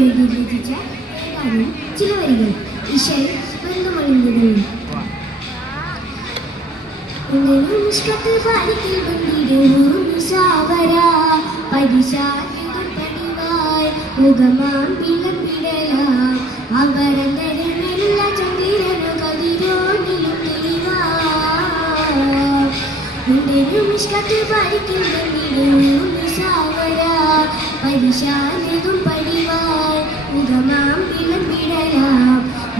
എഴുതി രചിച്ച ഏതാനും ചില വരികൾ ഇശൽ ബന്ധമണിഞ്ഞതും നിഷ്കത്ത് പാലിക്കൽ വന്നിടും സാവര പരിശാലികൾ പണിവായ് മുഖമാം പിളപ്പിടല അവരന്തരമെല്ല ചന്ദ്രനു കതിരോണിലും തെളിവാ നിഷ്കത്ത് പാലിക്കൽ വന്നിടും സാവര പരിശാലികൾ പണിവായ് മുഖമാം പിളപ്പിടല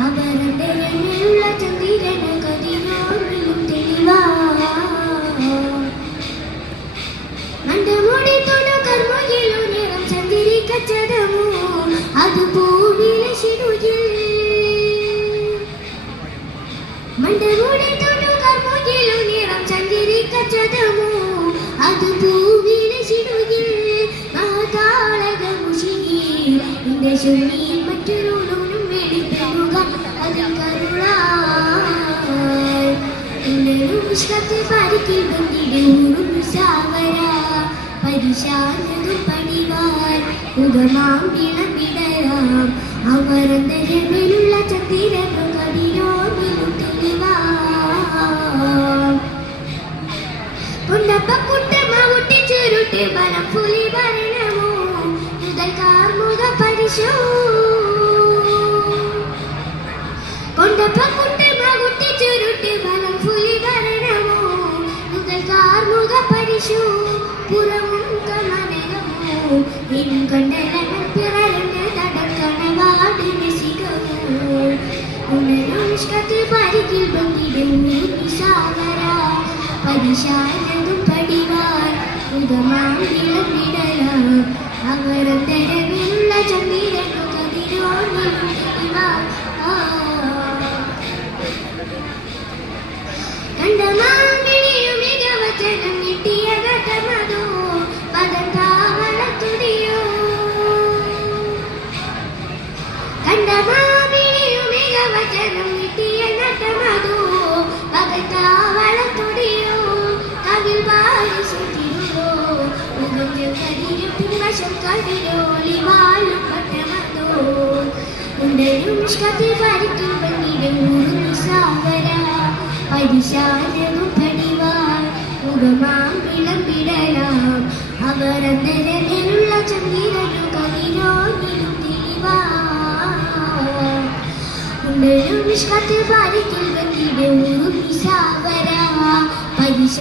അവരന്തരമെല്ല ചന്ദ്രനു കതിരോണിലും തെളിവാ മണ്ടമുടി തൊടു കർമ്മയിലു നിറം ചന്ദ്രിക്കച്ചതമോ അത് പൂവിലെ ശിരുയിൽ മണ്ടമുടി തൊടു കർമ്മയിലു നിറം ചന്ദ്രിക്കച്ചതമോ അത് പൂവിലെ ശിരുയിൽ മഹതാളകമുഷിനി നിന്റെ ശുനിയിൽ മറ്റൊരുളും വെളിപ്പെടുക അതിൽ കരുളായി നിഷ്കത്ത് പാരിക്കിൽ വന്നിടും സാവര പരിശാലതും പണിവാൻ മുഖമാം ഇളമിടരാം അവരന്തരമിലുള്ള ചന്ദ്രനു കതിരോണിലും തെളിവാം കൊണ്ടപ്പക്കുട്ടമാവുട്ടി ചുരുട്ടി വനം പുലി ഭരണമോ മുതൽ കാർമുക പരിശോ കൊണ്ടപ്പക്കുട്ടമാവുട്ടി ചുരുട്ടി വനം പുലി ഭരണമോ മുതൽ കാർമുക പരിശോ പുറമും കമനകമോ എൻ കണ്ടലങ്ങൾ പിറരണ്ട് നടക്കണവാടിന് ശിഖമോ ഉണരുഷ്കത്ത് പരികിൽ വന്നിടും സാഗര പരിശാലതും പടിവാൻ ഉദമാം ഇളമിടലാം അവരന്തരമില്ല ചന്ദ്രനു കതിരോണിലും തെളിവാ കണ്ടമാമിനിയും മികവചനം കിട്ടിയ ഘട്ടമതോ പദത്താവളത്തുടിയോ കണ്ടമാമിനിയും മികവചനം കിട്ടിയ ഘട്ടമതോ പദത്താവളത്തുടിയോ കവിൽ വാരിസുതിരുവോ മുഖത്തിൽ കരിയും പിൻവശം കതിരോളി വാഴും പട്ടമതോ ഉണ്ടരും നിഷ്കത്തിൽ പരിക്കും വന്നിടും സാഗര പരിശാലതും പണിവാൻ മുഖമാം വിളമ്പിടലാം അവരന്തരമിലുള്ള ചന്ദ്രനു കതിരോണിലും തെളിവാ ഉണ്ടരും നിഷ്കത്ത് പാലിക്കൽ വന്നിടും സാവര പരിശ